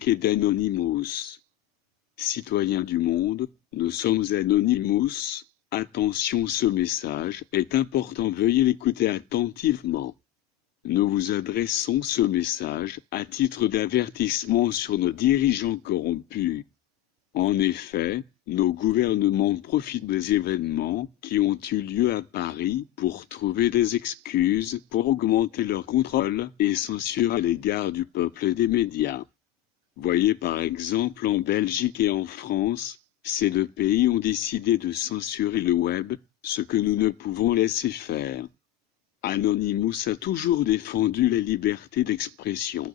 communiqué d'Anonymous. Citoyens du monde, nous sommes Anonymous. Attention, ce message est important, veuillez l'écouter attentivement. Nous vous adressons ce message à titre d'avertissement sur nos dirigeants corrompus. En effet, nos gouvernements profitent des événements qui ont eu lieu à Paris pour trouver des excuses pour augmenter leur contrôle et censure à l'égard du peuple et des médias. Voyez par exemple en Belgique et en France, ces deux pays ont décidé de censurer le web, ce que nous ne pouvons laisser faire. Anonymous a toujours défendu la liberté d'expression.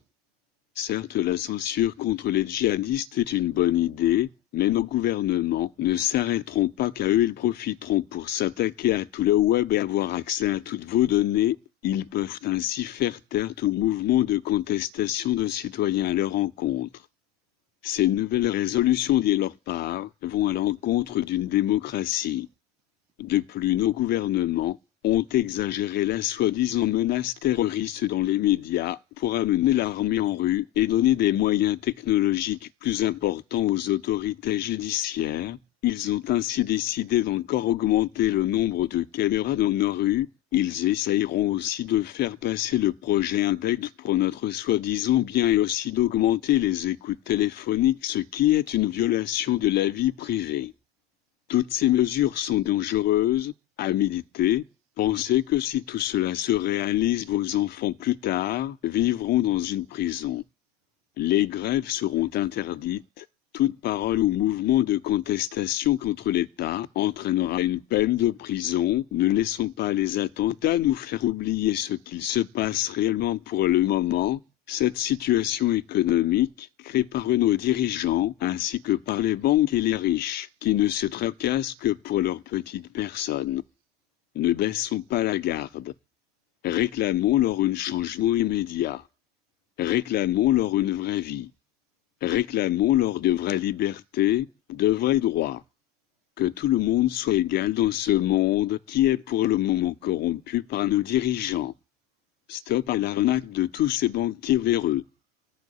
Certes, la censure contre les djihadistes est une bonne idée, mais nos gouvernements ne s'arrêteront pas qu'à eux, ils profiteront pour s'attaquer à tout le web et avoir accès à toutes vos données. Ils peuvent ainsi faire taire tout mouvement de contestation de citoyens à leur encontre. Ces nouvelles résolutions de leur part vont à l'encontre d'une démocratie. De plus, nos gouvernements ont exagéré la soi-disant menace terroriste dans les médias pour amener l'armée en rue et donner des moyens technologiques plus importants aux autorités judiciaires. Ils ont ainsi décidé d'encore augmenter le nombre de caméras dans nos rues. Ils essayeront aussi de faire passer le projet Index pour notre soi-disant bien et aussi d'augmenter les écoutes téléphoniques, ce qui est une violation de la vie privée. Toutes ces mesures sont dangereuses. À méditer. Pensez que si tout cela se réalise, vos enfants plus tard vivront dans une prison. Les grèves seront interdites. Toute parole ou mouvement de contestation contre l'État entraînera une peine de prison. Ne laissons pas les attentats nous faire oublier ce qu'il se passe réellement pour le moment. Cette situation économique, créée par nos dirigeants ainsi que par les banques et les riches, qui ne se tracassent que pour leurs petites personnes. Ne baissons pas la garde. Réclamons-leur un changement immédiat. Réclamons-leur une vraie vie. Réclamons-leur de vraies libertés, de vrais droits. Que tout le monde soit égal dans ce monde qui est pour le moment corrompu par nos dirigeants. Stop à l'arnaque de tous ces banquiers véreux.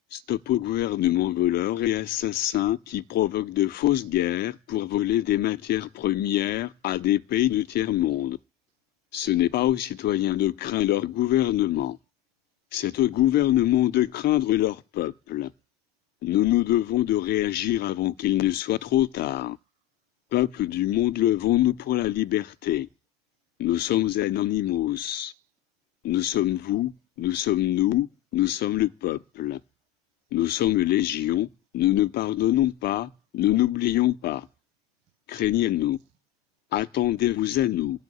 Stop au gouvernement voleur et assassin qui provoque de fausses guerres pour voler des matières premières à des pays du tiers-monde. Ce n'est pas aux citoyens de craindre leur gouvernement. C'est au gouvernement de craindre leur peuple. Nous devons de réagir avant qu'il ne soit trop tard. Peuple du monde, levons-nous pour la liberté. Nous sommes Anonymous. Nous sommes vous, nous sommes nous, nous sommes le peuple. Nous sommes légion, nous ne pardonnons pas, nous n'oublions pas. Craignez-nous. Attendez-vous à nous.